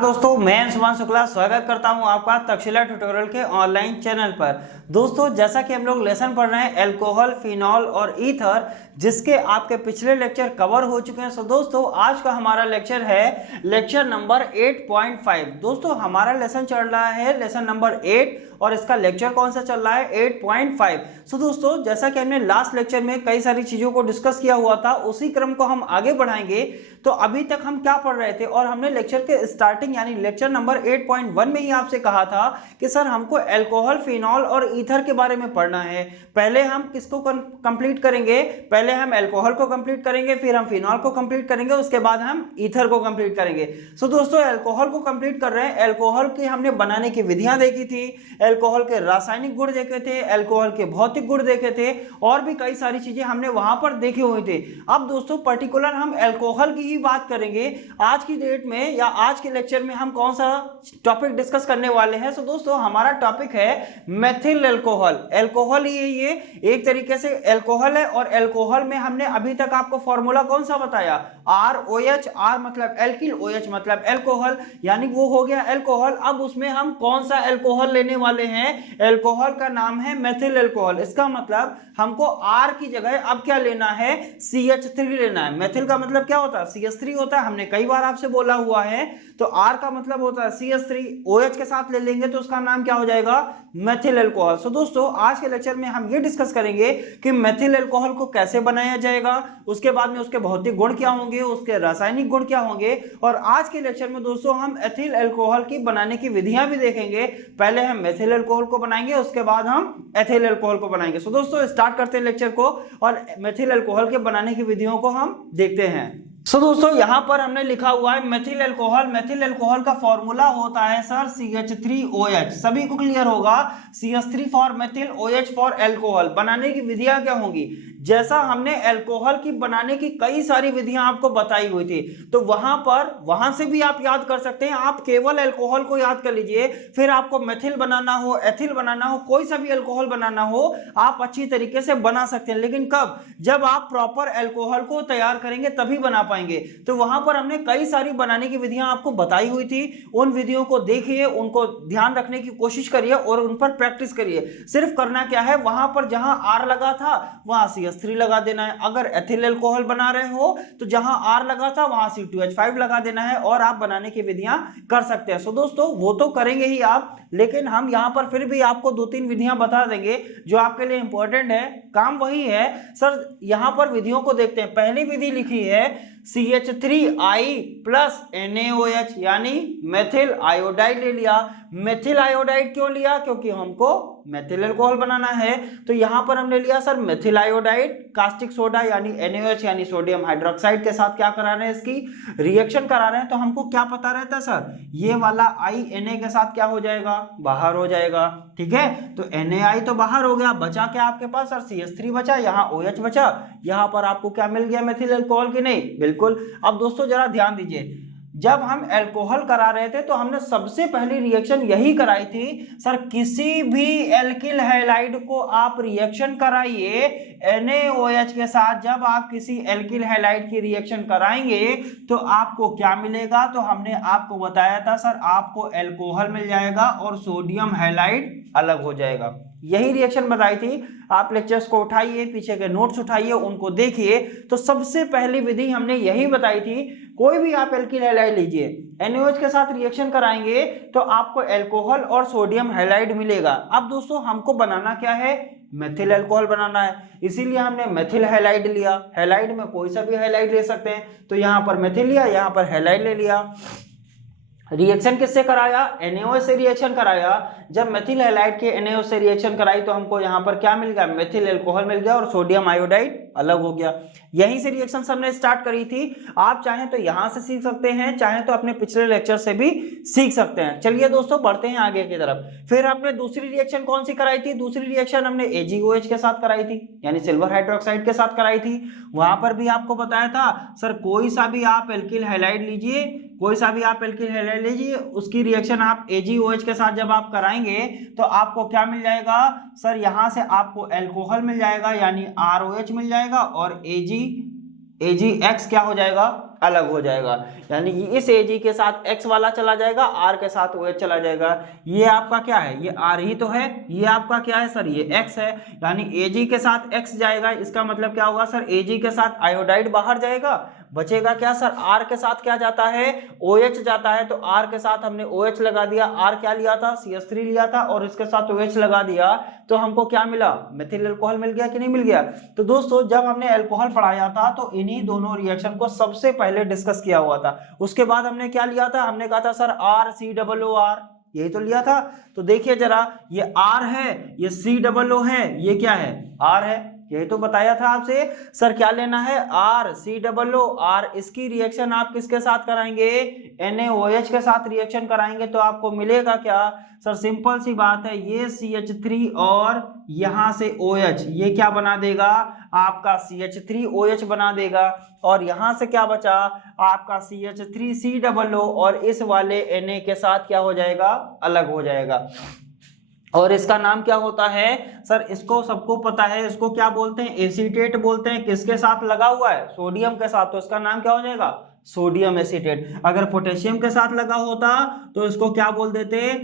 नमस्कार दोस्तों, मैं अंशुमान शुक्ला स्वागत करता हूं आपका तक्षशिला ट्यूटोरियल के ऑनलाइन चैनल पर। दोस्तों, जैसा कि हम लोग लेसन पढ़ रहे हैं अल्कोहल, फिनॉल और ईथर, जिसके आपके पिछले लेक्चर कवर हो चुके हैं। सो दोस्तों, आज का हमारा लेक्चर है लेक्चर नंबर 8.5। दोस्तों, हमारा लेसन चल रहा है लेसन नंबर 8 और इसका लेक्चर कौन सा चल रहा है 8.5। सो दोस्तों, जैसा कि हमने लास्ट लेक्चर में कई सारी चीज़ों को डिस्कस किया हुआ था, उसी क्रम को हम आगे बढ़ाएंगे। तो अभी तक हम क्या पढ़ रहे थे और हमने लेक्चर के स्टार्टिंग यानी लेक्चर नंबर 8.1 में ही आपसे कहा था कि सर हमको अल्कोहल, फिनॉल और ईथर के बारे में पढ़ना है। पहले हम किसको कंप्लीट करेंगे? पहले हम अल्कोहल को कंप्लीट करेंगे, फिर हम फिनॉल को कंप्लीट करेंगे, उसके बाद हम ईथर को कंप्लीट करेंगे। सो दोस्तों, अल्कोहल को कंप्लीट कर रहे हैं। अल्कोहल की हमने बनाने की विधियां देखी थी, अल्कोहल के रासायनिक गुण देखे थे, अल्कोहल के भौतिक गुण देखे थे और भी कई सारी चीजें हमने वहां पर देखी हुई थी। अब दोस्तों, पर्टिकुलर हम अल्कोहल की ही बात करेंगे। आज की डेट में या आज के लेक्चर में हम कौन सा टॉपिक डिस्कस करने वाले हैं? सो दोस्तों, हमारा टॉपिक है मेथिल अल्कोहल। अल्कोहल ही है, ये एक तरीके से अल्कोहल है और अल्कोहल में हमने अभी तक आपको फॉर्मूला कौन सा बताया? ROH। R मतलब एल्किल, OH मतलब अल्कोहल, यानी वो हो गया अल्कोहल। अब उसमें हम कौन सा अल्कोहल लेने वाले हैं? अल्कोहल का नाम है मेथिल अल्कोहल। इसका मतलब हमको R की जगह अब क्या लेना है? CH3 लेना है। मेथिल का मतलब क्या होता है? CH3 होता है, हमने कई बार आपसे बोला हुआ है। तो R का मतलब होता है CH3, OH के साथ ले लेंगे तो उसका नाम क्या हो जाएगा? Methyl alcohol. सो दोस्तों, आज के लेक्चर में हम ये डिस्कस करेंगे कि मेथिल अल्कोहल को कैसे बनाया जाएगा, उसके बाद में उसके भौतिक गुण क्या होंगे, उसके रासायनिक गुण क्या होंगे, और आज के लेक्चर में दोस्तों हम एथिल अल्कोहल की बनाने की विधियां भी देखेंगे। पहले हम मेथिल अल्कोहल को बनाएंगे, उसके बाद हम एथिल अल्कोहल को बनाएंगे। सो दोस्तों, स्टार्ट करते हैं लेक्चर को और मेथिल अल्कोहल के बनाने की विधियों को हम देखते हैं। सो दोस्तों, यहां पर हमने लिखा हुआ है मेथिल अल्कोहल। मेथिल अल्कोहल का फॉर्मूला होता है सर CH3OH। सभी को क्लियर होगा, CH3 for methyl, OH for alcohol. बनाने की विधियां क्या होंगी? जैसा हमने अल्कोहल की बनाने की कई सारी विधियां आपको बताई हुई थी, तो वहां से भी आप याद कर सकते हैं। आप केवल अल्कोहल को याद कर लीजिए, फिर आपको मेथिल बनाना हो, एथिल बनाना हो, कोई सा भी अल्कोहल बनाना हो, आप अच्छी तरीके से बना सकते हैं। लेकिन कब? जब आप प्रॉपर अल्कोहल को तैयार करेंगे तभी बना पाएंगे। तो वहां पर हमने कई सारी बनाने की विधियां आपको बताई हुई थी। उन विधियों को देखिए, उनको ध्यान रखने की कोशिश करिए और उन पर प्रैक्टिस करिए। सिर्फ करना क्या है, वहां पर जहां R लगा था वहां CH3 लगा देना है। अगर एथिल अल्कोहल बना रहे हो तो जहां R लगा था वहां C2H5 लगा देना है और आप बनाने की विधियां कर सकते हैं। सो दोस्तों, वो तो करेंगे ही आप, लेकिन हम यहां पर फिर भी आपको 2-3 विधियां बता देंगे जो आपके लिए इंपॉर्टेंट है। काम वही है सर। यहां पर विधियों को देखते हैं। पहली विधि लिखी है CH3I प्लस NaOH, यानी मेथिल आयोडाइड ले लिया। मेथिल आयोडाइड क्यों लिया? क्योंकि हमको मेथिल अल्कोहल बनाना है। तो यहां पर हमने लिया sir methyl iodide, caustic soda यानी NaOH यानी सोडियम हाइड्रोक्साइड के साथ क्या करा रहे हैं? इसकी रिएक्शन करा रहे हैं। तो हमको क्या पता रहता है सर? ये वाला I Na के साथ क्या हो जाएगा? बाहर हो जाएगा। ठीक है, तो NaI तो बाहर हो गया, बचा क्या आपके पास सर? CH3 बचा, यहाँ OH बचा, यहाँ पर आपको क्या मिल गया? मेथिल अल्कोहल की नहीं? बिल्कुल। अब दोस्तों जरा ध्यान दीजिए, जब हम अल्कोहल करा रहे थे तो हमने सबसे पहली रिएक्शन यही कराई थी सर। किसी भी एल्किल हैलाइड को आप रिएक्शन कराइए NaOH के साथ। जब आप किसी एल्किल हैलाइड की रिएक्शन कराएंगे तो आपको क्या मिलेगा? तो हमने आपको बताया था सर, आपको अल्कोहल मिल जाएगा और सोडियम हैलाइड अलग हो जाएगा। यही रिएक्शन बताई थी। आप लेक्चर्स को उठाइए, पीछे के नोट्स उठाइए, उनको देखिए। तो सबसे पहली विधि हमने यही बताई थी। कोई भी आप एल्किल हैलाइड लीजिए, NaOH के साथ रिएक्शन कराएंगे तो आपको अल्कोहल और सोडियम हैलाइड मिलेगा। अब दोस्तों, हमको बनाना क्या है? मेथिल अल्कोहल बनाना है, इसीलिए हमने मेथिल हैलाइड लिया। हैलाइड में कोई सा भी हैलाइड ले सकते हैं, तो यहाँ पर मेथिल लिया, यहाँ पर हैलाइड ले लिया। रिएक्शन किससे कराया? NaOH से रिएक्शन कराया। जब मेथिल हैलाइड के NaOH से रिएक्शन कराई तो हमको यहाँ पर क्या मिल गया? मेथिल अल्कोहल मिल गया और सोडियम आयोडाइड अलग हो गया। यहीं से रिएक्शन हमने स्टार्ट करी थी। आप चाहें तो यहाँ से सीख सकते हैं, चाहें तो अपने पिछले लेक्चर से भी सीख सकते हैं। चलिए दोस्तों, बढ़ते हैं आगे की तरफ। फिर हमने दूसरी रिएक्शन कौन सी कराई थी? दूसरी रिएक्शन हमने AgOH के साथ कराई थी, यानी सिल्वर हाइड्रोक्साइड के साथ कराई थी। वहां पर भी आपको बताया था सर, कोई सा भी आप एल्किल हैलाइड लीजिए, कोई सा भी आप एल्किल हैलाइड लीजिए, उसकी रिएक्शन आप AgOH के साथ जब आप कराएंगे तो आपको क्या मिल जाएगा सर? यहां से आपको अल्कोहल मिल जाएगा, यानी ROH मिल जाएगा और AgX क्या हो जाएगा? अलग हो जाएगा। यानी कि इस Ag के साथ X वाला चला जाएगा, R के साथ OH चला जाएगा। ये आपका क्या है, ये R ही तो है, ये आपका क्या है सर, ये X है। यानी Ag के साथ X जाएगा, इसका मतलब क्या होगा सर, Ag के साथ आयोडाइड बाहर जाएगा, बचेगा क्या सर, R के साथ क्या जाता है, OH जाता है। तो R के साथ हमने OH लगा दिया, R क्या लिया था, CH3 लिया था, और इसके साथ OH लगा दिया, तो हमको क्या मिला, मेथिल अल्कोहल मिल गया कि नहीं मिल गया। तो दोस्तों जब हमने अल्कोहल पढ़ाया था तो इन्हीं दोनों रिएक्शन को सबसे पहले डिस्कस किया हुआ था। उसके बाद हमने क्या लिया था, हमने कहा था सर RCOOR, यही तो लिया था। तो देखिए जरा, ये R है, ये COO है, ये क्या है, R है, यही तो बताया था आपसे। सर क्या लेना है, RCOOR, इसकी रिएक्शन आप किसके साथ कराएंगे, NaOH के साथ रिएक्शन कराएंगे, तो आपको मिलेगा क्या सर, सिंपल सी बात है, ये CH3 और यहां से OH, ये क्या बना देगा, आपका CH3OH बना देगा, और यहां से क्या बचा, आपका CH3COO, और इस वाले Na के साथ क्या हो जाएगा, अलग हो जाएगा। और इसका नाम क्या होता है सर, इसको सबको पता है, इसको क्या बोलते हैं, एसीटेट बोलते हैं। किसके साथ लगा हुआ है, सोडियम के साथ, तो इसका नाम क्या हो जाएगा, सोडियम एसीटेट। अगर पोटेशियम के साथ लगा होता तो इसको क्या बोल देते,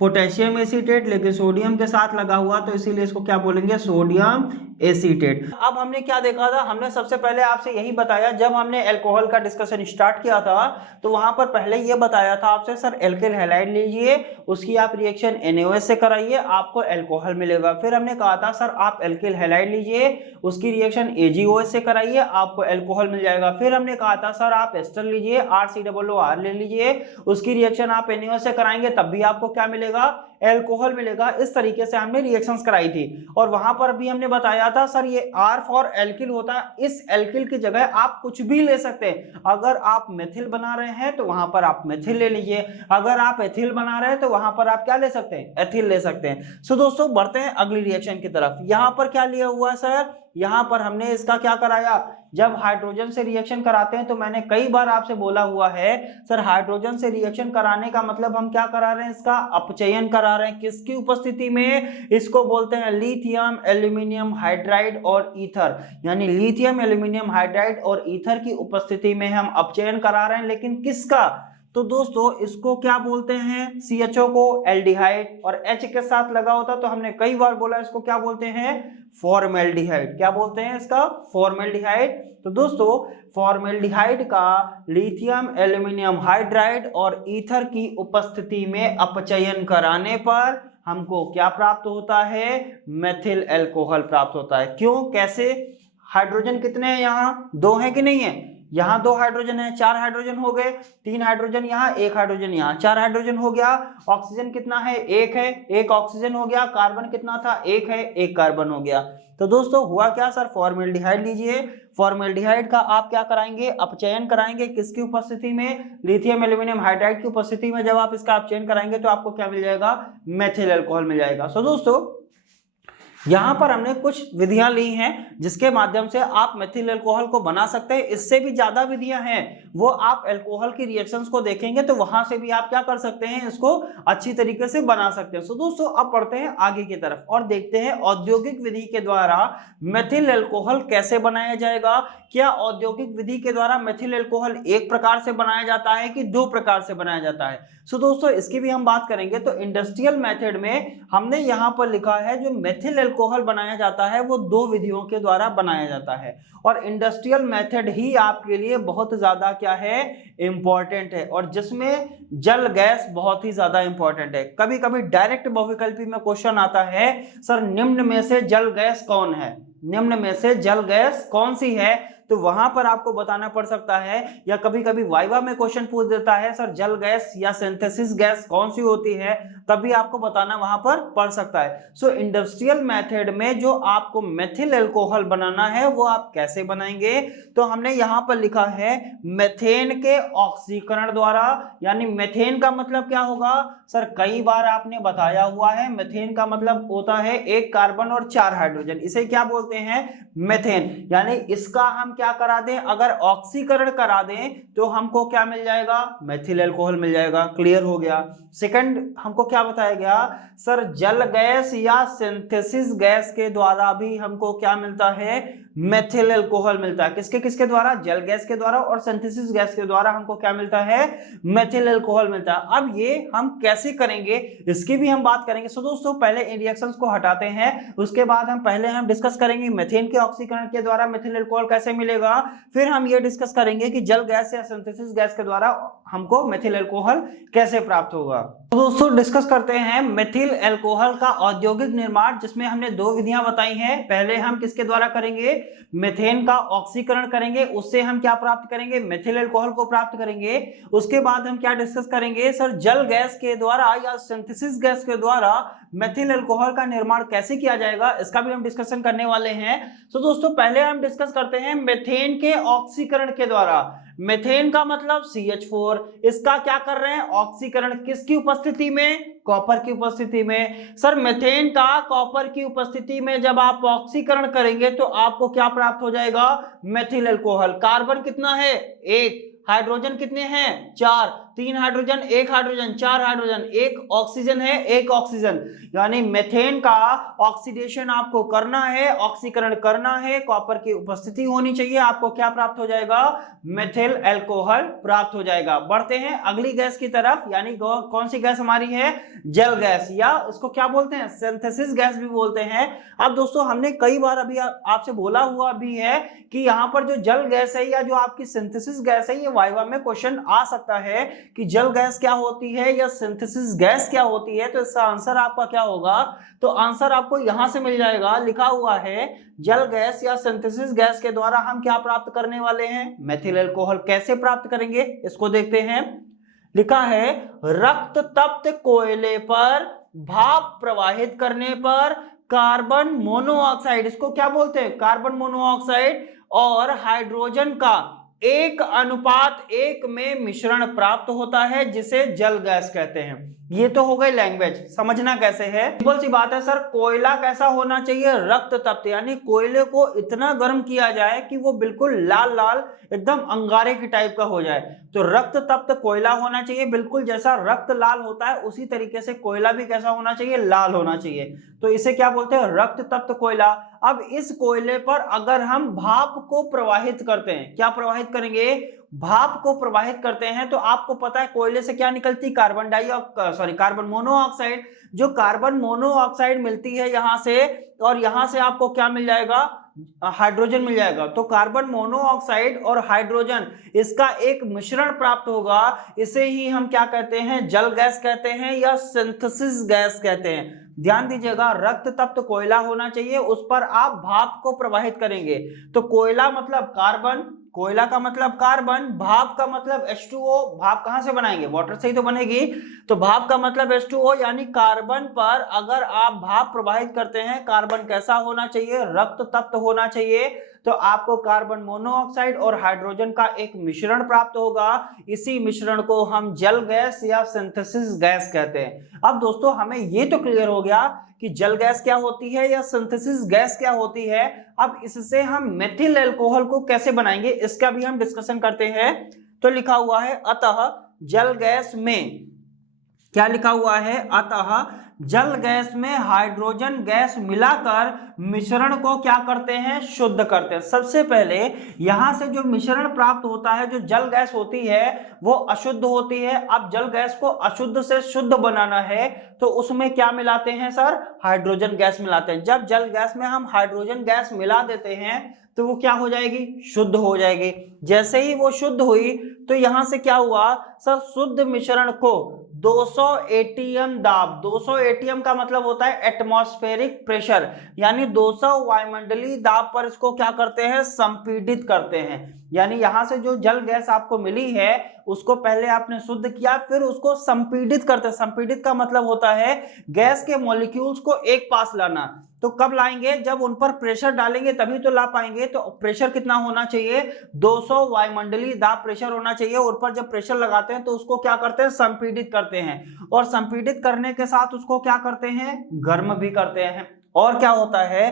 पोटेशियम एसीटेट, लेकिन सोडियम के साथ लगा हुआ तो इसीलिए इसको क्या बोलेंगे, सोडियम एसीटेट। अब हमने क्या देखा था, हमने सबसे पहले आपसे यही बताया, जब हमने अल्कोहल का डिस्कशन स्टार्ट किया था तो वहां पर पहले ये बताया था आपसे, सर एल्किल हैलाइड लीजिए, उसकी आप रिएक्शन NaOH से कराइए, आपको अल्कोहल मिलेगा। फिर हमने कहा था सर आप एल्किल हैलाइड लीजिए, उसकी रिएक्शन AgOH से कराइए, आपको अल्कोहल मिल जाएगा। फिर हमने कहा था सर आप एस्टर लीजिए, RCOOR ले लीजिए, उसकी रिएक्शन आप NaOH से कराएंगे, तब भी आपको क्या मिलेगा, अल्कोहल मिलेगा। इस तरीके से हमने रिएक्शंस कराई थी। और वहां पर भी हमने बताया था सर ये R फॉर एल्किल होता है, इस एल्किल की जगह आप कुछ भी ले सकते हैं। अगर आप मेथिल बना रहे हैं तो वहां पर आप मेथिल ले लीजिए, अगर आप एथिल बना रहे हैं तो वहां पर आप क्या ले सकते हैं, एथिल ले सकते हैं। सो दोस्तों बढ़ते हैं अगली रिएक्शन की तरफ। यहां पर क्या लिया हुआ है सर, यहां पर हमने इसका क्या कराया, जब हाइड्रोजन से रिएक्शन कराते हैं तो मैंने कई बार आपसे बोला हुआ है सर, हाइड्रोजन से रिएक्शन कराने का मतलब हम क्या करा रहे हैं, इसका अपचयन करा रहे हैं। किसकी उपस्थिति में, इसको बोलते हैं लिथियम एल्यूमिनियम हाइड्राइड और ईथर, यानी लिथियम एल्यूमिनियम हाइड्राइड और ईथर की उपस्थिति में हम अपचयन करा रहे हैं। लेकिन किसका, तो दोस्तों इसको क्या बोलते हैं, CHO को एल्डिहाइड, और H के साथ लगा होता तो हमने कई बार बोला इसको क्या बोलते हैं, फॉर्मेल्डिहाइड। क्या बोलते हैं इसका, फॉर्मेल्डिहाइड। तो दोस्तों फॉर्मेल्डिहाइड का लिथियम एल्यूमिनियम हाइड्राइड और ईथर की उपस्थिति में अपचयन कराने पर हमको क्या प्राप्त होता है, मेथिल अल्कोहल प्राप्त होता है। क्यों, कैसे, हाइड्रोजन कितने हैं, यहाँ 2 हैं कि नहीं है, यहाँ 2 हाइड्रोजन है, 4 हाइड्रोजन हो गए, 3 हाइड्रोजन यहाँ, 1 हाइड्रोजन यहाँ, 4 हाइड्रोजन हो गया। ऑक्सीजन कितना है, 1 है, 1 ऑक्सीजन हो गया। कार्बन कितना था, 1 है, 1 कार्बन हो गया। तो दोस्तों हुआ क्या सर, फॉर्मेल्डिहाइड लीजिए, फॉर्मेल्डिहाइड का आप क्या कराएंगे, अपचयन कराएंगे, किसकी उपस्थिति में, लिथियम एल्यूमिनियम हाइड्राइड की उपस्थिति में। जब आप इसका अपचयन कराएंगे तो आपको क्या मिल जाएगा, मेथिल अल्कोहल मिल जाएगा। सो दोस्तों यहां पर हमने कुछ विधियां ली हैं जिसके माध्यम से आप मेथिल अल्कोहल को बना सकते हैं। इससे भी ज्यादा विधियां हैं, वो आप अल्कोहल की रिएक्शंस को देखेंगे तो वहां से भी आप क्या कर सकते हैं, इसको अच्छी तरीके से बना सकते हैं। सो दोस्तों अब बढ़ते हैं आगे की तरफ और देखते हैं औद्योगिक विधि के द्वारा मेथिल अल्कोहल कैसे बनाया जाएगा। क्या औद्योगिक विधि के द्वारा मेथिल अल्कोहल एक प्रकार से बनाया जाता है कि 2 प्रकार से बनाया जाता है। सो दोस्तों इसकी भी हम बात करेंगे। तो इंडस्ट्रियल मेथड में हमने यहां पर लिखा है जो मेथिल अल्कोहल बनाया जाता है वो 2 विधियों के द्वारा बनाया जाता है, और इंडस्ट्रियल मेथड ही आपके लिए बहुत ज्यादा क्या है, इंपॉर्टेंट है, और जिसमें जल गैस बहुत ही ज्यादा इंपॉर्टेंट है। कभी कभी डायरेक्ट बहुविकल्पी में क्वेश्चन आता है, सर निम्न में से जल गैस कौन है, निम्न में से जल गैस कौन सी है, तो वहां पर आपको बताना पड़ सकता है। या कभी कभी वाइवा में क्वेश्चन पूछ देता है, सर जल गैस या सिंथेसिस गैस कौन सी होती है, तभी आपको बताना वहां पर पड़ सकता है। सो इंडस्ट्रियल मेथड में जो आपको मेथिल अल्कोहल बनाना है वो आप कैसे बनाएंगे, तो हमने यहां पर लिखा है मेथेन के ऑक्सीकरण द्वारा। यानी मेथेन का मतलब क्या होगा सर, कई बार आपने बताया हुआ है, मेथेन का मतलब होता है 1 कार्बन और 4 हाइड्रोजन, इसे क्या बोलते हैं, मेथेन। यानी इसका हम क्या करा दें, अगर ऑक्सीकरण करा दें तो हमको क्या मिल जाएगा, मेथिल अल्कोहल मिल जाएगा। क्लियर हो गया। सेकंड हमको क्या बताया गया, सर जल गैस या सिंथेसिस गैस के द्वारा भी हमको क्या मिलता है, मेथिल अल्कोहल मिलता है। किसके किसके द्वारा? जल गैस के द्वारा और सिंथेसिस गैस के द्वारा हमको क्या मिलता है? मेथिल अल्कोहल मिलता है। अब ये हम कैसे करेंगे इसकी भी हम बात करेंगे। सो दोस्तों पहले इन रिएक्शंस को हटाते हैं, उसके बाद हम डिस्कस करेंगे मीथेन के ऑक्सीकरण के द्वारा मेथिल अल्कोहल कैसे मिलेगा। फिर हम ये डिस्कस करेंगे कि जल गैस या सिंथेसिस गैस के द्वारा हमको मेथिल अल्कोहल कैसे प्राप्त होगा। तो दोस्तों डिस्कस करते हैं मेथिल अल्कोहल का औद्योगिक निर्माण, जिसमें हमने दो विधियां बताई हैं। पहले हम किसके द्वारा करेंगे? मेथेन का ऑक्सीकरण करेंगे, उससे हम क्या प्राप्त करेंगे? मेथिल अल्कोहल को प्राप्त करेंगे। उसके बाद हम क्या डिस्कस करेंगे? सर जल गैस के द्वारा या सिंथेसिस गैस के द्वारा मेथिल अल्कोहल का निर्माण कैसे किया जाएगा, इसका भी हम डिस्कशन करने वाले हैं। तो दोस्तों पहले हम डिस्कस करते हैं मेथेन के ऑक्सीकरण के द्वारा। मेथेन का मतलब CH4, इसका क्या कर रहे हैं? ऑक्सीकरण। किसकी उपस्थिति में? कॉपर की उपस्थिति में। सर मेथेन का कॉपर की उपस्थिति में जब आप ऑक्सीकरण करेंगे तो आपको क्या प्राप्त हो जाएगा? Methyl alcohol. कार्बन कितना है? 1। हाइड्रोजन कितने हैं? 4। 3 हाइड्रोजन, 1 हाइड्रोजन, 4 हाइड्रोजन, 1 ऑक्सीजन है, 1 ऑक्सीजन। यानी मेथेन का ऑक्सीडेशन आपको करना है, ऑक्सीकरण करना है, कॉपर की उपस्थिति होनी चाहिए, आपको क्या प्राप्त हो जाएगा? मेथिल अल्कोहल प्राप्त हो जाएगा। बढ़ते हैं अगली गैस की तरफ, यानी कौन सी गैस हमारी है? जल गैस, या उसको क्या बोलते हैं? सिंथेसिस गैस भी बोलते हैं। अब दोस्तों हमने कई बार अभी आपसे बोला हुआ भी है कि यहाँ पर जो जल गैस है या जो आपकी सिंथेसिस गैस है, ये वाइवा में क्वेश्चन आ सकता है कि जल गैस क्या होती है या सिंथेसिस गैस क्या होती है। तो इसका आंसर आपका क्या होगा? तो आंसर आपको यहां से मिल जाएगा, लिखा हुआ है जल गैस या सिंथेसिस गैस के द्वारा हम क्या प्राप्त करने वाले हैं? Methyl alcohol. कैसे प्राप्त करेंगे इसको देखते हैं। लिखा है रक्त तप्त कोयले पर भाप प्रवाहित करने पर कार्बन मोनोऑक्साइड, इसको क्या बोलते हैं? कार्बन मोनोऑक्साइड और हाइड्रोजन का 1:1 में मिश्रण प्राप्त होता है, जिसे जल गैस कहते हैं। ये तो हो गई लैंग्वेज, समझना कैसे है? सिंपल सी बात है सर, कोयला कैसा होना चाहिए? रक्त तप्त, यानी कोयले को इतना गर्म किया जाए कि वो बिल्कुल लाल लाल एकदम अंगारे की टाइप का हो जाए। तो रक्त तप्त कोयला होना चाहिए, बिल्कुल जैसा रक्त लाल होता है उसी तरीके से कोयला भी कैसा होना चाहिए? लाल होना चाहिए। तो इसे क्या बोलते हैं? रक्त तप्त कोयला। अब इस कोयले पर अगर हम भाप को प्रवाहित करते हैं, क्या प्रवाहित करेंगे? भाप को प्रवाहित करते हैं, तो आपको पता है कोयले से क्या निकलती? Carbon monoxide. जो कार्बन मोनोऑक्साइड मिलती है यहां से, और यहां से आपको क्या मिल जाएगा? हाइड्रोजन मिल जाएगा। तो कार्बन मोनोऑक्साइड और हाइड्रोजन, इसका एक मिश्रण प्राप्त होगा। इसे ही हम क्या कहते हैं? जल गैस कहते हैं या सिंथेसिस गैस कहते हैं। ध्यान दीजिएगा, रक्त तप्त कोयला होना चाहिए, उस पर आप भाप को प्रवाहित करेंगे। तो कोयला मतलब कार्बन, कोयला का मतलब कार्बन, भाप का मतलब H2O। भाप कहां से बनाएंगे? वाटर से ही तो बनेगी। तो भाप का मतलब H2O, यानी कार्बन पर अगर आप भाप प्रवाहित करते हैं, कार्बन कैसा होना चाहिए? रक्त तप्त होना चाहिए। तो आपको कार्बन मोनोऑक्साइड और हाइड्रोजन का एक मिश्रण प्राप्त होगा। इसी मिश्रण को हम जल गैस या सिंथेसिस गैस कहते हैं। अब दोस्तों हमें ये तो क्लियर हो गया कि जल गैस क्या होती है या सिंथेसिस गैस क्या होती है। अब इससे हम मेथिल अल्कोहल को कैसे बनाएंगे इसका भी हम डिस्कशन करते हैं। तो लिखा हुआ है अतः जल गैस में, क्या लिखा हुआ है? अतः जल गैस में हाइड्रोजन गैस मिलाकर मिश्रण को क्या करते हैं? शुद्ध करते हैं। सबसे पहले यहां से जो मिश्रण प्राप्त होता है, जो जल गैस होती है वो अशुद्ध होती है। अब जल गैस को अशुद्ध से शुद्ध बनाना है तो उसमें क्या मिलाते हैं सर? हाइड्रोजन गैस मिलाते हैं। जब जल गैस में हम हाइड्रोजन गैस मिला देते हैं तो वो क्या हो जाएगी? शुद्ध हो जाएगी। जैसे ही वो शुद्ध हुई तो यहां से क्या हुआ सर? शुद्ध मिश्रण को 200 एटीएम दाब, 200 एटीएम का मतलब होता है एटमॉस्फेरिक प्रेशर, यानी 200 वायुमंडलीय दाब पर इसको क्या करते हैं? संपीड़ित करते हैं। यानी यहां से जो जल गैस आपको मिली है उसको पहले आपने शुद्ध किया, फिर उसको संपीड़ित करते हैं। संपीड़ित का मतलब होता है गैस के मॉलिक्यूल्स को एक पास लाना। तो कब लाएंगे? जब उन पर प्रेशर डालेंगे तभी तो ला पाएंगे। तो प्रेशर कितना होना चाहिए? 200 वायुमंडलीय दाब प्रेशर होना चाहिए। उन पर जब प्रेशर लगाते हैं तो उसको क्या करते हैं? संपीड़ित करते हैं। और संपीड़ित करने के साथ उसको क्या करते हैं? गर्म भी करते हैं। और क्या होता है?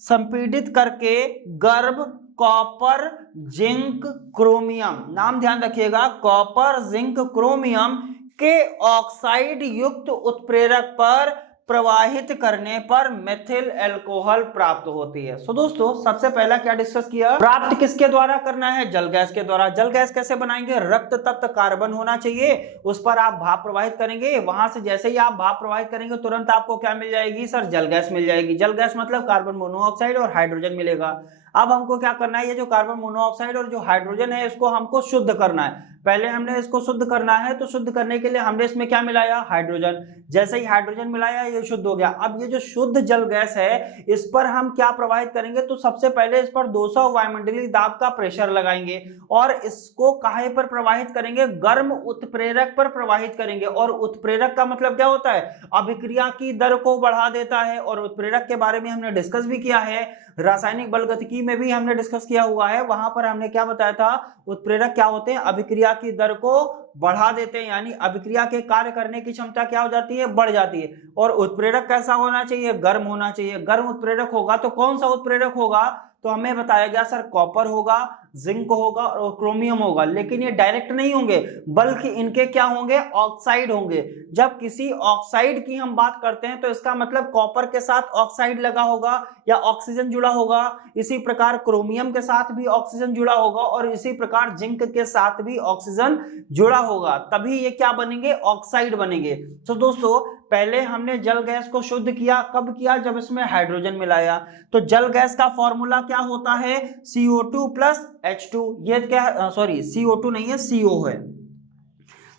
संपीड़ित करके गर्म कॉपर, जिंक, क्रोमियम, नाम ध्यान रखिएगा, कॉपर, जिंक, क्रोमियम के ऑक्साइड युक्त उत्प्रेरक पर प्रवाहित करने पर मेथिल अल्कोहल प्राप्त होती है। सो दोस्तों सबसे पहला क्या डिस्कस किया, प्राप्त किसके द्वारा करना है, जल गैस के द्वारा। जल गैस कैसे बनाएंगे, रक्त तप्त कार्बन होना चाहिए, उस पर आप भाप प्रवाहित करेंगे, वहां से जैसे ही आप भाप प्रवाहित करेंगे तुरंत आपको क्या मिल जाएगी सर, जल गैस मिल जाएगी। जल गैस मतलब कार्बन मोनोऑक्साइड और हाइड्रोजन मिलेगा। अब हमको क्या करना है, ये जो कार्बन मोनोऑक्साइड और जो हाइड्रोजन है इसको हमको शुद्ध करना है। पहले हमने इसको शुद्ध करना है, तो शुद्ध करने के लिए हमने इसमें क्या मिलाया, हाइड्रोजन। जैसे ही हाइड्रोजन मिलाया ये शुद्ध हो गया। अब ये जो शुद्ध जल गैस है इस पर हम क्या प्रवाहित करेंगे, तो सबसे पहले इस पर 200 वायुमंडलीय दाब का प्रेशर लगाएंगे और इसको काहे पर प्रवाहित करेंगे, गर्म उत्प्रेरक पर प्रवाहित करेंगे। और उत्प्रेरक का मतलब क्या होता है, अभिक्रिया की दर को बढ़ा देता है। और उत्प्रेरक के बारे में हमने डिस्कस भी किया है, रासायनिक बलगतिकी में भी हमने डिस्कस किया हुआ है। वहां पर हमने क्या बताया था, उत्प्रेरक क्या होते हैं, अभिक्रिया की दर को बढ़ा देते हैं, यानी अभिक्रिया के कार्य करने की क्षमता क्या हो जाती है, बढ़ जाती है। और उत्प्रेरक कैसा होना चाहिए, गर्म होना चाहिए। गर्म उत्प्रेरक होगा तो कौन सा उत्प्रेरक होगा, तो हमें बताया गया सर कॉपर होगा, जिंक होगा और क्रोमियम होगा। लेकिन ये डायरेक्ट नहीं होंगे बल्कि इनके क्या होंगे, ऑक्साइड होंगे। जब किसी ऑक्साइड की हम बात करते हैं तो इसका मतलब कॉपर के साथ ऑक्साइड लगा होगा या ऑक्सीजन जुड़ा होगा, इसी प्रकार क्रोमियम के साथ भी ऑक्सीजन जुड़ा होगा और इसी प्रकार जिंक के साथ भी ऑक्सीजन जुड़ा होगा, तभी ये क्या बनेंगे, ऑक्साइड बनेंगे। तो दोस्तों पहले हमने जल गैस को शुद्ध किया, कब किया, जब इसमें हाइड्रोजन मिलाया। तो जल गैस का फॉर्मूला क्या होता है, CO2 प्लस H2। ये क्या, सॉरी CO2 नहीं है, CO है,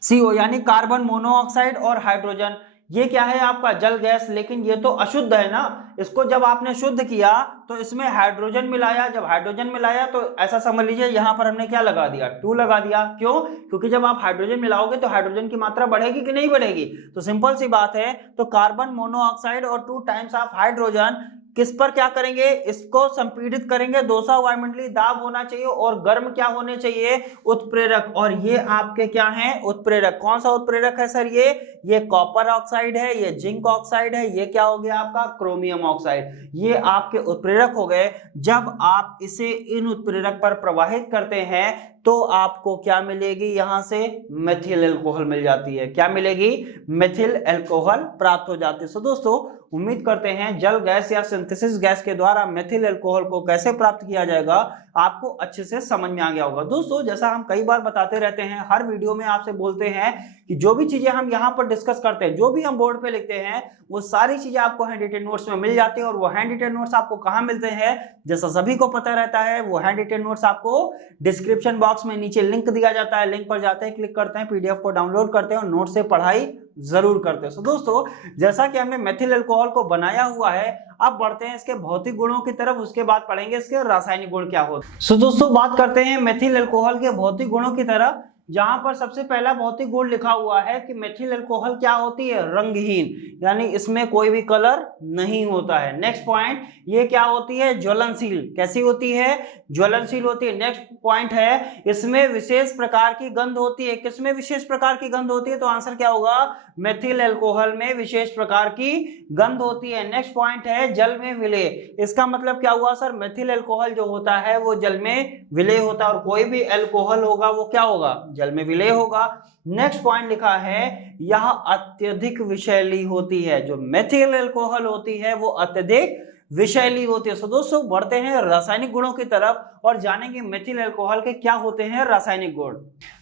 CO यानी कार्बन मोनोऑक्साइड और हाइड्रोजन। ये क्या है आपका जल गैस, लेकिन ये तो अशुद्ध है ना। इसको जब आपने शुद्ध किया तो इसमें हाइड्रोजन मिलाया, जब हाइड्रोजन मिलाया तो ऐसा समझ लीजिए यहाँ पर हमने क्या लगा दिया, 2 लगा दिया। क्यों, क्योंकि जब आप हाइड्रोजन मिलाओगे तो हाइड्रोजन की मात्रा बढ़ेगी कि नहीं बढ़ेगी, तो सिंपल सी बात है। तो कार्बन मोनोऑक्साइड और 2 टाइम्स ऑफ हाइड्रोजन किस पर क्या करेंगे, इसको संपीड़ित करेंगे। 200 वायुमंडलीय दाब होना चाहिए और गर्म क्या होने चाहिए, उत्प्रेरक। और ये आपके क्या हैं, उत्प्रेरक। कौन सा उत्प्रेरक है सर, ये कॉपर ऑक्साइड है, ये जिंक ऑक्साइड है, ये क्या हो गया आपका क्रोमियम ऑक्साइड। ये आपके उत्प्रेरक हो गए। जब आप इसे इन उत्प्रेरक पर प्रवाहित करते हैं तो आपको क्या मिलेगी, यहां से मेथिल अल्कोहल मिल जाती है। क्या मिलेगी, मेथिल अल्कोहल प्राप्त हो जाती है। सो दोस्तों उम्मीद करते हैं जल गैस या सिंथेसिस गैस के द्वारा मेथिल अल्कोहल को कैसे प्राप्त किया जाएगा आपको अच्छे से समझ में आ गया होगा। दोस्तों जैसा हम कई बार बताते रहते हैं, हर वीडियो में आपसे बोलते हैं कि जो भी चीजें हम यहाँ पर डिस्कस करते हैं, जो भी हम बोर्ड पे लिखते हैं, वो सारी चीजें आपको हैंड रिटेन नोट्स में मिल जाती है। और वो हैंड रिटेन नोट्स आपको कहाँ मिलते हैं, जैसा सभी को पता रहता है, वो हैंड रिटेन नोट्स आपको डिस्क्रिप्शन बॉक्स में नीचे लिंक दिया जाता है। लिंक पर जाते हैं, क्लिक करते हैं, PDF को डाउनलोड करते हैं और नोट से पढ़ाई जरूर करते हैं। दोस्तों जैसा कि हमने मेथिल अल्कोहल को बनाया हुआ है, अब बढ़ते हैं इसके भौतिक गुणों की तरफ, उसके बाद पढ़ेंगे इसके रासायनिक गुण क्या होते हैं। दोस्तों बात करते हैं मेथिल अल्कोहल के भौतिक गुणों की तरफ, जहां पर सबसे पहला भौतिक गुण लिखा हुआ है कि मेथिल अल्कोहल क्या होती है, रंगहीन, यानी इसमें कोई भी कलर नहीं होता है। नेक्स्ट पॉइंट, ये क्या होती है, ज्वलनशील। कैसी होती है, ज्वलनशील होती है। नेक्स्ट पॉइंट है, इसमें विशेष प्रकार की गंध होती है। किसमें विशेष प्रकार की गंध होती है, तो आंसर क्या होगा, मेथिल अल्कोहल में विशेष प्रकार की गंध होती है। नेक्स्ट पॉइंट है, जल में विलेय। इसका मतलब क्या हुआ सर, मेथिल अल्कोहल जो होता है वो जल में विलेय होता है, और कोई भी अल्कोहल होगा वो क्या होगा, जल में विलेय होगा। नेक्स्ट पॉइंट लिखा है, यह अत्यधिक विषैली होती है। जो मेथिल अल्कोहल होती है वो अत्यधिक विषैली होती है। दोस्तों बढ़ते हैं रासायनिक गुणों की तरफ और जानेंगे मेथिल अल्कोहल के क्या होते हैं रासायनिक गुण।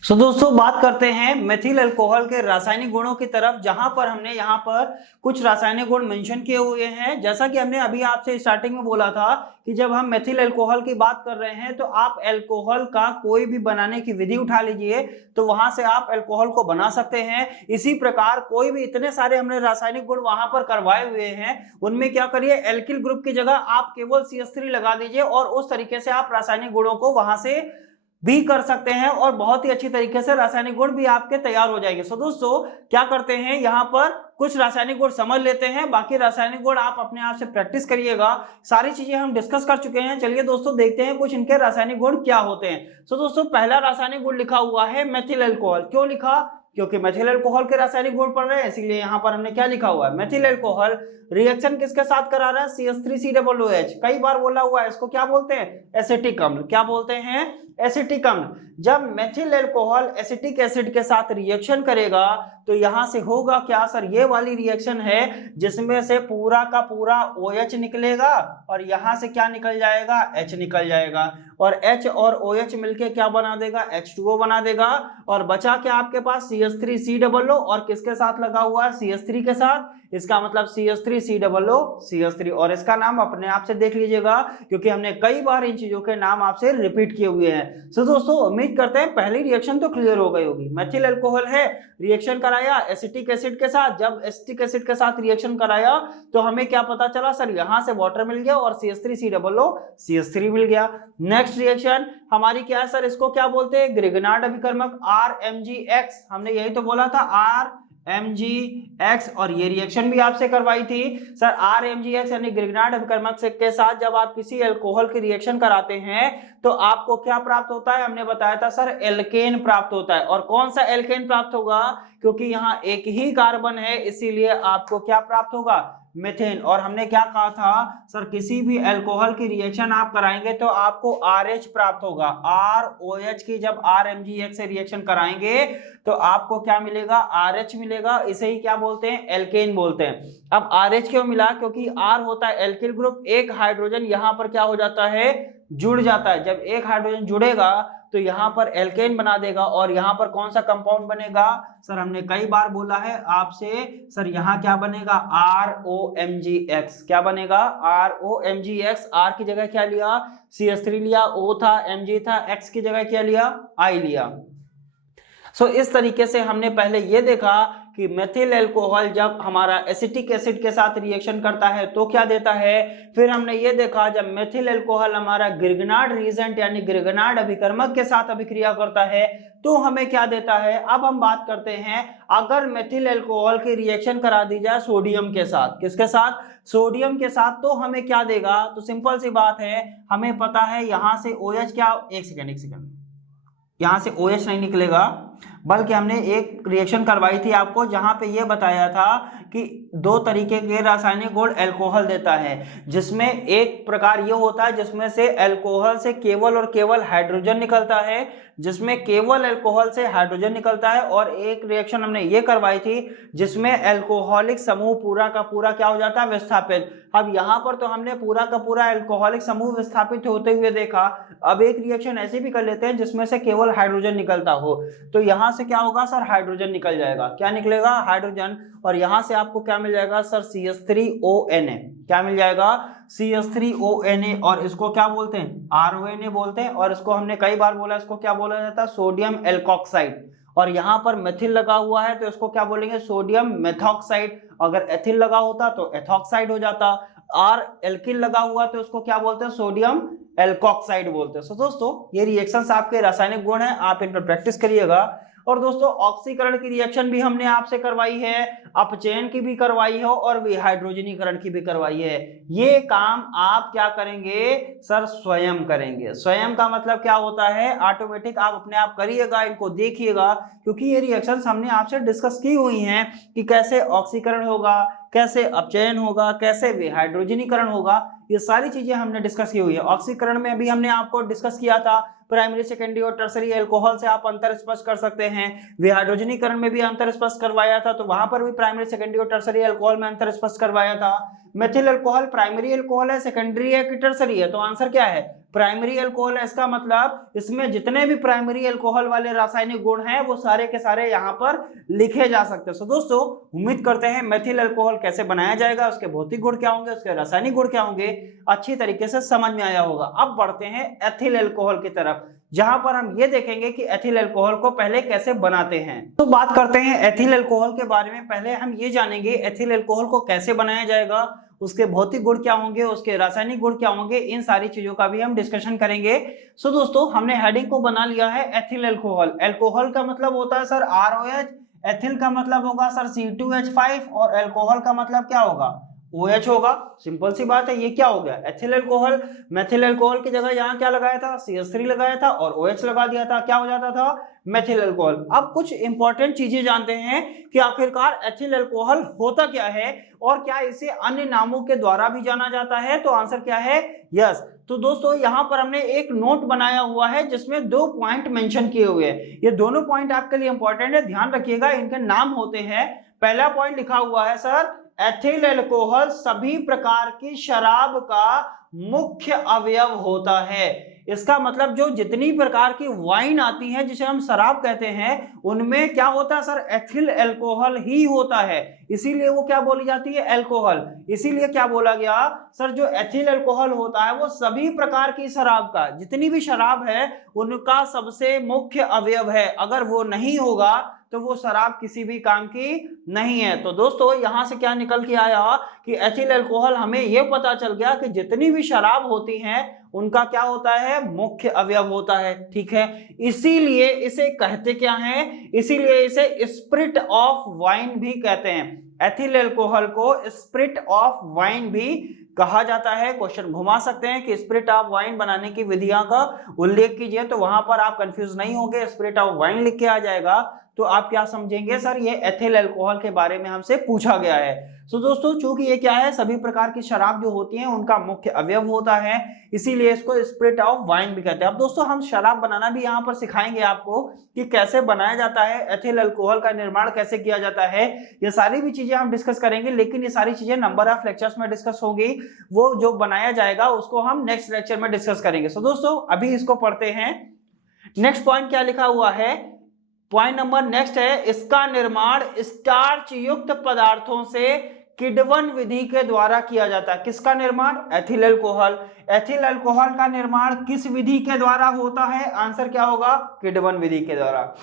दोस्तों बात करते हैं मेथिल अल्कोहल के रासायनिक गुणों की तरफ, जहां पर हमने यहाँ पर कुछ रासायनिक गुण मेंशन किए हुए हैं। जैसा कि हमने अभी आपसे स्टार्टिंग में बोला था कि जब हम मेथिल अल्कोहल की बात कर रहे हैं तो आप अल्कोहल का कोई भी बनाने की विधि उठा लीजिए, तो वहां से आप अल्कोहल को बना सकते हैं। इसी प्रकार कोई भी, इतने सारे हमने रासायनिक गुण वहां पर करवाए हुए हैं, उनमें क्या करिए, एल्किल ग्रुप की जगह आप केवल CH3 लगा दीजिए और उस तरीके से आप रासायनिक गुणों को वहां से भी कर सकते हैं और बहुत ही अच्छी तरीके से रासायनिक गुण भी आपके तैयार हो जाएंगे। दोस्तों क्या करते हैं, यहाँ पर कुछ रासायनिक गुण समझ लेते हैं, बाकी रासायनिक गुण आप अपने आप से प्रैक्टिस करिएगा। सारी चीजें हम डिस्कस कर चुके हैं। चलिए दोस्तों देखते हैं कुछ इनके रासायनिक गुण क्या होते हैं। दोस्तों पहला रासायनिक गुण लिखा हुआ है मेथिल अल्कोहल। क्यों लिखा, क्योंकि मेथिल अल्कोहल के रासायनिक गुण पढ़ रहे हैं, इसीलिए यहाँ पर हमने क्या लिखा हुआ है, मेथिल अल्कोहल रिएक्शन किसके साथ करा रहा है, CH3COOH। कई बार बोला हुआ है, इसको क्या बोलते हैं, एसिटिक अम्ल। क्या बोलते हैं, एसिटिक अम्ल। जब मेथिल अल्कोहल एसिटिक एसिड के साथ रिएक्शन करेगा तो यहां से होगा क्या सर, ये वाली रिएक्शन है जिसमें से पूरा का पूरा OH निकलेगा और यहां से क्या निकल जाएगा, H निकल जाएगा, और H और OH मिलके क्या बना देगा, H2O बना देगा, और बचा क्या आपके पास CH3COO, और किसके साथ लगा हुआ है, CH3 के साथ, इसका मतलब CH3COO CH3, और इसका नाम अपने आप से देख लीजिएगा क्योंकि हमने कई बार इन चीजों के नाम आपसे रिपीट किए हुए हैं। तो दोस्तों उम्मीद करते हैं पहली रिएक्शन तो क्लियर हो गई होगी। मेथिल अल्कोहल है, रिएक्शन कराया एसिटिक एसिड के साथ, जब एसिटिक एसिड के साथ रिएक्शन कराया तो हमें क्या पता चला सर, यहां से वाटर मिल गया और CH3COO CH3 मिल गया। नेक्स्ट रिएक्शन हमारी क्या है सर, इसको क्या बोलते हैं, ग्रिगनार्ड अभिकर्मक RMgX, हमने यही तो बोला था RMgX, और ये रिएक्शन भी आपसे करवाई थी सर। RMgX यानी ग्रिगनार्ड अभिकर्मक के साथ जब आप किसी अल्कोहल की रिएक्शन कराते हैं तो आपको क्या प्राप्त होता है, हमने बताया था सर एल्केन प्राप्त होता है। और कौन सा एल्केन प्राप्त होगा, क्योंकि यहाँ एक ही कार्बन है इसीलिए आपको क्या प्राप्त होगा, मीथेन। और हमने क्या कहा था सर, किसी भी अल्कोहल की रिएक्शन आप कराएंगे तो आपको RH प्राप्त होगा। ROH की जब RMgX से रिएक्शन कराएंगे तो आपको क्या मिलेगा, RH मिलेगा, इसे ही क्या बोलते हैं, एल्केन बोलते हैं। अब RH क्यों मिला, क्योंकि R होता है एल्किल ग्रुप, एक हाइड्रोजन यहां पर क्या हो जाता है, जुड़ जाता है। जब एक हाइड्रोजन जुड़ेगा तो यहाँ पर एल्केन बना देगा, और यहाँ पर कौन सा कंपाउंड बनेगा सर, हमने कई बार बोला है आपसे सर, यहाँ क्या बनेगा, ROMgX, क्या बनेगा, ROMgX। R की जगह क्या लिया, CH3 लिया, O था, Mg था, X की जगह क्या लिया, I लिया। सो इस तरीके से हमने पहले ये देखा कि मेथिल अल्कोहल जब हमारा एसिटिक एसिड के साथ रिएक्शन करता है तो क्या देता है। फिर हमने ये देखा जब मेथिल अल्कोहल हमारा ग्रिगनार्ड रीजेंट यानी ग्रिगनार्ड अभिकर्मक के साथ अभिक्रिया करता है तो हमें क्या देता है। अब हम बात करते हैं अगर मेथिल अल्कोहल की रिएक्शन करा दी जाए सोडियम के साथ, किसके साथ, सोडियम के साथ, तो हमें क्या देगा। तो सिंपल सी बात है, हमें पता है यहां से OH क्या, एक सेकेंड, यहां से OH नहीं निकलेगा, बल्कि हमने एक रिएक्शन करवाई थी आपको जहां पे ये बताया था कि दो तरीके के रासायनिक गुण अल्कोहल देता है, जिसमें एक प्रकार ये होता है जिसमें से अल्कोहल से केवल और केवल हाइड्रोजन निकलता है, जिसमें केवल अल्कोहल से हाइड्रोजन निकलता है। और एक रिएक्शन हमने ये करवाई थी जिसमें अल्कोहलिक समूह पूरा का पूरा क्या हो जाता है, विस्थापित। अब यहाँ पर तो हमने पूरा का पूरा अल्कोहलिक समूह विस्थापित होते हुए देखा। अब एक रिएक्शन ऐसे भी कर लेते हैं जिसमें से केवल हाइड्रोजन निकलता हो, तो यहाँ से क्या होगा सर, हाइड्रोजन निकल जाएगा। क्या निकलेगा, हाइड्रोजन। और यहाँ से आपको क्या मिल जाएगा सर, CH3ONA। क्या मिल जाएगा, CH3ONA। और इसको क्या बोलते हैं, RONA बोलते हैं। और इसको हमने कई बार बोला, इसको क्या बोला जाता है, सोडियम एल्कोक्साइड। और यहाँ पर मेथिल लगा हुआ है तो इसको क्या बोलेंगे, सोडियम मेथॉक्साइड। अगर एथिल लगा होता तो एथॉक्साइड हो जाता। R एल्किल लगा हुआ तो इसको क्या बोलते हैं, सोडियम एल्कोक्साइड बोलते हैं। सो दोस्तों ये रिएक्शंस आपके रासायनिक गुण हैं, आप इन पर प्रैक्टिस करिएगा। और दोस्तों ऑक्सीकरण की रिएक्शन भी हमने आपसे करवाई है, अपचयन की भी करवाई है और विहाइड्रोजनीकरण की भी करवाई है। ये काम आप क्या करेंगे सर, स्वयं करेंगे। स्वयं का मतलब क्या होता है, ऑटोमेटिक आप अपने आप करिएगा, इनको देखिएगा, क्योंकि ये रिएक्शंस हमने आपसे डिस्कस की हुई हैं कि कैसे ऑक्सीकरण होगा, कैसे अपचयन होगा, कैसे विहाइड्रोजनीकरण होगा। ये सारी चीजें हमने डिस्कस की हुई है। ऑक्सीकरण में भी हमने आपको डिस्कस किया था, प्राइमरी सेकेंडरी और टर्सरी अल्कोहल से आप अंतर स्पष्ट कर सकते हैं। विहाइड्रोजनीकरण में भी अंतर स्पष्ट करवाया था, तो वहां पर भी प्राइमरी सेकेंडरी और टर्सरी अल्कोहल में अंतर स्पष्ट करवाया था। मेथिल अल्कोहल प्राइमरी अल्कोहल है, सेकेंडरी है कि टर्सरी है, तो आंसर क्या है, प्राइमरी अल्कोहल है। इसका मतलब इसमें जितने भी प्राइमरी अल्कोहल वाले रासायनिक गुण हैं वो सारे के सारे यहाँ पर लिखे जा सकते हैं। सो दोस्तों उम्मीद करते हैं मेथिल अल्कोहल कैसे बनाया जाएगा, उसके भौतिक गुण क्या होंगे, उसके रासायनिक गुण क्या होंगे, अच्छी तरीके से समझ में आया होगा। अब बढ़ते हैं एथिल अल्कोहल की तरफ, जहां पर हम ये देखेंगे कि एथिल अल्कोहल को पहले कैसे बनाते हैं। तो बात करते हैं एथिल अल्कोहल के बारे में। पहले हम ये जानेंगे एथिल अल्कोहल को कैसे बनाया जाएगा, उसके भौतिक गुण क्या होंगे, उसके रासायनिक गुण क्या होंगे, इन सारी चीजों का भी हम डिस्कशन करेंगे। सो दोस्तों हमने हेडिंग को बना लिया है एथिल अल्कोहल। अल्कोहल का मतलब होता है सर ROH, एथिल का मतलब होगा सर C2H5 और अल्कोहल का मतलब क्या होगा, OH होगा। सिंपल सी बात है, ये क्या हो गया एथिल अल्कोहल। मेथिल अल्कोहल की जगह यहाँ क्या लगाया था, CH3 लगाया था और OH लगा दिया था, क्या हो जाता था, मेथिल अल्कोहल। अब कुछ इंपॉर्टेंट चीजें जानते हैं कि आखिरकार एथिल अल्कोहल होता क्या है और क्या इसे अन्य नामों के द्वारा भी जाना जाता है। तो आंसर क्या है, यस। तो दोस्तों यहाँ पर हमने एक नोट बनाया हुआ है जिसमें 2 पॉइंट मेंशन किए हुए हैं। ये दोनों पॉइंट आपके लिए इंपॉर्टेंट है, ध्यान रखिएगा, इनके नाम होते हैं। पहला पॉइंट लिखा हुआ है सर, एथिल अल्कोहल सभी प्रकार की शराब का मुख्य अवयव होता है। इसका मतलब जो जितनी प्रकार की वाइन आती है जिसे हम शराब कहते हैं, उनमें क्या होता है सर, एथिल अल्कोहल ही होता है, इसीलिए वो क्या बोली जाती है, अल्कोहल। इसीलिए क्या बोला गया सर, जो एथिल अल्कोहल होता है वो सभी प्रकार की शराब का, जितनी भी शराब है उनका सबसे मुख्य अवयव है। अगर वो नहीं होगा तो वो शराब किसी भी काम की नहीं है। तो दोस्तों यहां से क्या निकल के आया कि एथिल अल्कोहल, हमें यह पता चल गया कि जितनी भी शराब होती हैं उनका क्या होता है, मुख्य अवयव होता है। ठीक है, इसीलिए इसे कहते क्या हैं, इसीलिए इसे स्पिरिट ऑफ वाइन भी कहते हैं। एथिल अल्कोहल को स्पिरिट ऑफ वाइन भी कहा जाता है। क्वेश्चन घुमा सकते हैं कि स्पिरिट ऑफ वाइन बनाने की विधियां का उल्लेख कीजिए, तो वहां पर आप कंफ्यूज नहीं होंगे, स्पिरिट ऑफ वाइन लिख के आ जाएगा तो आप क्या समझेंगे, सर ये एथिल अल्कोहल के बारे में हमसे पूछा गया है। तो दोस्तों चूंकि ये क्या है, सभी प्रकार की शराब जो होती हैं उनका मुख्य अवयव होता है, इसीलिए इसको स्पिरिट ऑफ वाइन भी कहते हैं। अब दोस्तों हम शराब बनाना भी यहाँ पर सिखाएंगे आपको कि कैसे बनाया जाता है, एथिल अल्कोहल का निर्माण कैसे किया जाता है, ये सारी भी चीजें हम डिस्कस करेंगे। लेकिन ये सारी चीजें नंबर ऑफ लेक्चर्स में डिस्कस होगी, वो जो बनाया जाएगा उसको हम नेक्स्ट लेक्चर में डिस्कस करेंगे। सो दोस्तों अभी इसको पढ़ते हैं। नेक्स्ट पॉइंट क्या लिखा हुआ है, पॉइंट नंबर नेक्स्ट है, इसका निर्माण स्टार्च युक्त पदार्थों से किडवन विधि के द्वारा किया जाता है। किसका निर्माण, एथिल अल्कोहल। एथिल अल्कोहल का निर्माण किस विधि के द्वारा होता है, आंसर क्या होगा, किडवन विधि के द्वारा।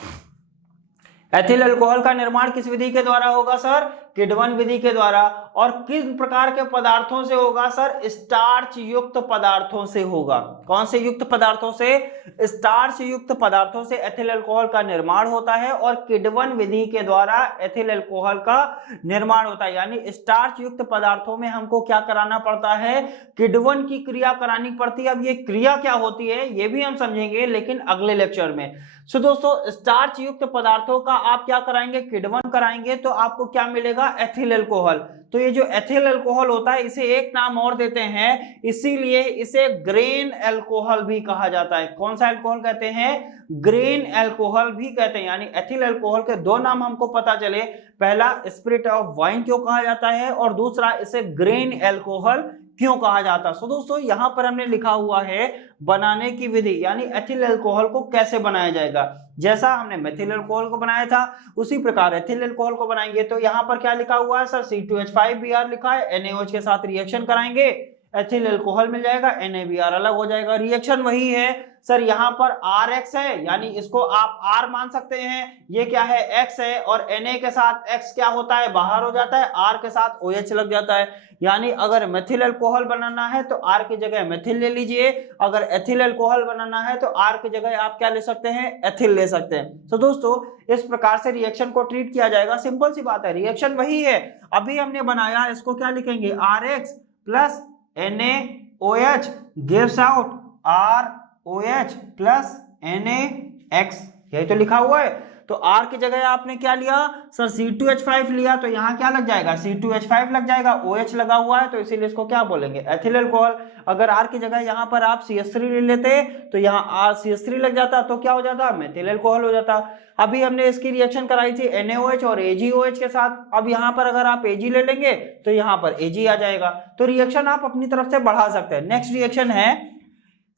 एथिल अल्कोहल का निर्माण किस विधि के द्वारा होगा सर, किडवन विधि के द्वारा। और किस प्रकार के पदार्थों से होगा सर, स्टार्च युक्त पदार्थों से होगा। कौन से युक्त पदार्थों से, स्टार्च युक्त पदार्थों से एथिल अल्कोहल का निर्माण होता है और किडवन विधि के द्वारा एथिल अल्कोहल का निर्माण होता है। यानी स्टार्च युक्त पदार्थों में हमको क्या कराना पड़ता है, किडवन की क्रिया करानी पड़ती है। अब ये क्रिया क्या होती है ये भी हम समझेंगे लेकिन अगले लेक्चर में। सो दोस्तों स्टार्च युक्त पदार्थों का आप क्या कराएंगे, किडवन कराएंगे, तो आपको क्या मिलेगा, एथिल अल्कोहल। तो ये जो एथिल अल्कोहल होता है इसे एक नाम और देते हैं, इसीलिए इसे ग्रेन अल्कोहल भी कहा जाता है। कौन सा अल्कोहल कहते हैं, ग्रेन अल्कोहल भी कहते हैं। यानी एथिल अल्कोहल के दो नाम हमको पता चले, पहला स्पिरिट ऑफ वाइन क्यों कहा जाता है और दूसरा इसे ग्रेन अल्कोहल क्यों कहा जाता है। सो दोस्तों यहां पर हमने लिखा हुआ है बनाने की विधि, यानी एथिल अल्कोहल को कैसे बनाया जाएगा। जैसा हमने मेथिल अल्कोहल को बनाया था उसी प्रकार एथिल अल्कोहल को बनाएंगे। तो यहाँ पर क्या लिखा हुआ है सर, C2H5Br लिखा है, NaOH के साथ रिएक्शन कराएंगे, एथिल अल्कोहल मिल जाएगा, NaBr अलग हो जाएगा। रिएक्शन वही है सर, यहाँ पर RX है, यानी इसको आप R मान सकते हैं, ये क्या है X है, और Na के साथ X क्या होता है, बाहर हो जाता है, R के साथ OH लग जाता है। यानी अगर मेथिल अल्कोहल बनाना है तो R की जगह मेथिल ले लीजिए, अगर एथिल अल्कोहल बनाना है तो R की जगह आप क्या ले सकते हैं, एथिल ले सकते हैं। तो दोस्तों इस प्रकार से रिएक्शन को ट्रीट किया जाएगा, सिंपल सी बात है, रिएक्शन वही है। अभी हमने बनाया, इसको क्या लिखेंगे, RX plus NaOH gives out ROH plus NaX, यही तो लिखा हुआ है। तो R की जगह आपने क्या लिया सर, C2H5 लिया, तो यहाँ क्या लग जाएगा, C2H5 लग जाएगा, OH लगा हुआ है, तो इसीलिए इसको क्या बोलेंगे, एथिल अल्कोहल। अगर R की जगह यहाँ पर आप CH3 ले लेते तो यहाँ CH3 लग जाता, तो क्या हो जाता, मेथिल अल्कोहल हो जाता। अभी हमने इसकी रिएक्शन कराई थी NaOH और AgOH के साथ, अब यहाँ पर अगर आप Ag ले लेंगे तो यहाँ पर Ag आ जाएगा। तो रिएक्शन आप अपनी तरफ से बढ़ा सकते हैं। नेक्स्ट रिएक्शन है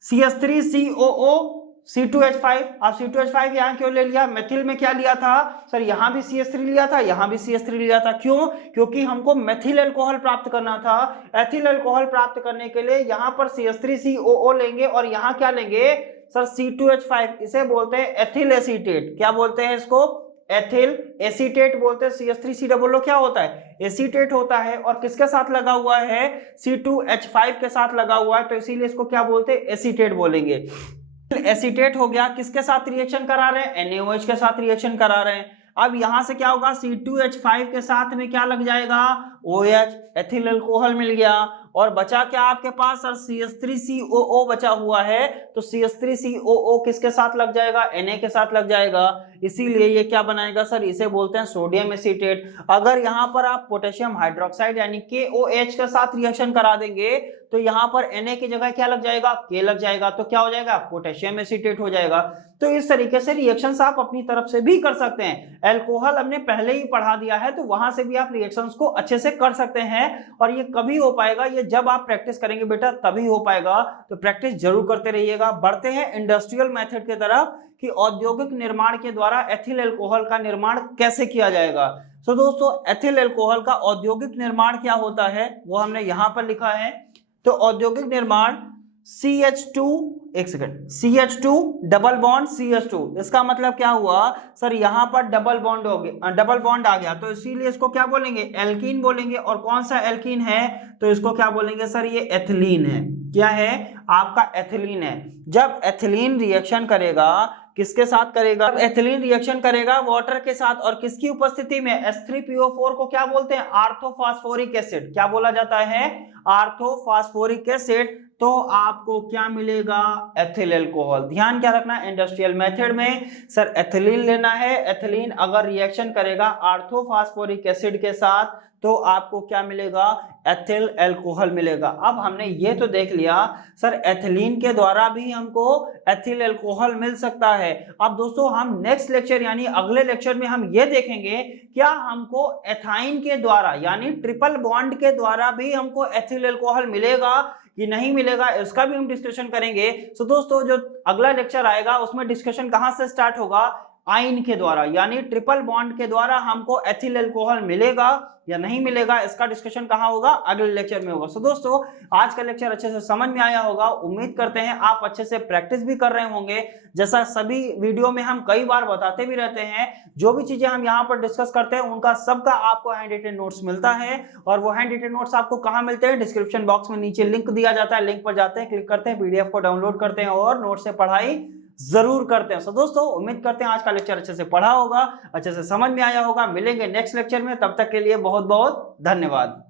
CH3COO C2H5। अब C2H5 यहाँ क्यों ले लिया, मेथिल में क्या लिया था सर, यहाँ भी CH3 लिया था, यहाँ भी CH3 लिया था, क्यों, क्योंकि हमको मेथिल अल्कोहल प्राप्त करना था। एथिल अल्कोहल प्राप्त करने के लिए यहाँ पर CH3COO लेंगे और यहाँ क्या लेंगे सर, C2H5, इसे बोलते हैं एथिल एसीटेट। क्या बोलते हैं इसको, एथिल एसीटेट बोलते हैं। CH3COO क्या होता है, एसीटेट होता है, और किसके साथ लगा हुआ है, C2H5 के साथ लगा हुआ है, तो इसीलिए इसको क्या बोलते हैं, एसीटेट बोलेंगे। एसीटेट हो गया, किसके साथ रिएक्शन करा रहे हैं, NaOH के साथ रिएक्शन करा रहे हैं। अब यहां से क्या होगा, C2H5 के साथ में क्या लग जाएगा, OH, एथिल अल्कोहल मिल गया, और बचा क्या आपके पास सर, CH3COO बचा हुआ है, तो CH3COO किसके साथ लग जाएगा, Na के साथ लग जाएगा, इसीलिए ये क्या बनाएगा सर, इसे बोलते हैं सोडियम एसीटेट। अगर यहाँ पर आप पोटेशियम हाइड्रोक्साइड यानी KOH के साथ रिएक्शन करा देंगे तो यहाँ पर Na की जगह क्या लग जाएगा, K लग जाएगा, तो क्या हो जाएगा, पोटेशियम एसीटेट हो जाएगा। तो इस तरीके से रिएक्शंस आप अपनी तरफ से भी कर सकते हैं। अल्कोहल हमने पहले ही पढ़ा दिया है, तो वहां से भी आप रिएक्शंस को अच्छे से कर सकते हैं। और ये कभी हो पाएगा, ये जब आप प्रैक्टिस करेंगे बेटा तभी हो पाएगा, तो प्रैक्टिस जरूर करते रहिएगा। बढ़ते हैं इंडस्ट्रियल मेथड की तरफ कि औद्योगिक निर्माण के द्वारा एथिल अल्कोहल का निर्माण कैसे किया जाएगा। तो दोस्तों एथिल अल्कोहल का औद्योगिक निर्माण क्या होता है वो हमने यहां पर लिखा है। तो औद्योगिक निर्माण CH2, एक second, CH2 double bond CH2, इसका मतलब क्या हुआ सर, यहां पर डबल बॉन्ड हो गया, डबल बॉन्ड आ गया, तो इसीलिए इसको क्या बोलेंगे, एल्कीन बोलेंगे। और कौन सा एल्कीन है, तो इसको क्या बोलेंगे सर, ये एथिलीन है। क्या है आपका, एथिलीन है। जब एथिलीन रिएक्शन करेगा, किसके साथ करेगा, एथिलीन रिएक्शन करेगा वाटर के साथ, और किसकी उपस्थिति में, H3PO4 को क्या बोलते हैं, आर्थोफॉस्फोरिक एसिड, क्या बोला जाता है, आर्थोफॉस्फोरिक एसिड। तो आपको क्या मिलेगा, एथिल अल्कोहल। ध्यान क्या रखना, इंडस्ट्रियल मेथड में सर एथिलीन लेना है, एथिलीन अगर रिएक्शन करेगा आर्थोफॉस्फोरिक एसिड के साथ तो आपको क्या मिलेगा, एथिल अल्कोहल मिलेगा। अब हमने ये तो देख लिया सर एथिलीन के द्वारा भी हमको एथिल अल्कोहल मिल सकता है। अब दोस्तों हम नेक्स्ट लेक्चर यानी अगले लेक्चर में हम ये देखेंगे क्या हमको एथाइन के द्वारा यानी ट्रिपल बॉन्ड के द्वारा भी हमको एथिल अल्कोहल मिलेगा कि नहीं मिलेगा, इसका भी हम डिस्कशन करेंगे। तो दोस्तों जो अगला लेक्चर आएगा उसमें डिस्कशन कहां से स्टार्ट होगा, आयन के द्वारा यानी ट्रिपल बॉन्ड के द्वारा हमको एथिल अल्कोहल मिलेगा या नहीं मिलेगा, इसका डिस्कशन कहां होगा, अगले लेक्चर में होगा। सो दोस्तों आज का लेक्चर अच्छे से समझ में आया होगा, उम्मीद करते हैं आप अच्छे से प्रैक्टिस भी कर रहे होंगे। जैसा सभी वीडियो में हम कई बार बताते भी रहते हैं, जो भी चीजें हम यहाँ पर डिस्कस करते हैं उनका सबका आपको हैंड रिटन नोट्स मिलता है। और वो हैंड रिटन नोट्स आपको कहाँ मिलते हैं, डिस्क्रिप्शन बॉक्स में नीचे लिंक दिया जाता है, लिंक पर जाते हैं, क्लिक करते हैं, PDF को डाउनलोड करते हैं और नोट से पढ़ाई जरूर करते हैं। सो दोस्तों उम्मीद करते हैं आज का लेक्चर अच्छे से पढ़ा होगा, अच्छे से समझ में आया होगा। मिलेंगे नेक्स्ट लेक्चर में, तब तक के लिए बहुत बहुत धन्यवाद।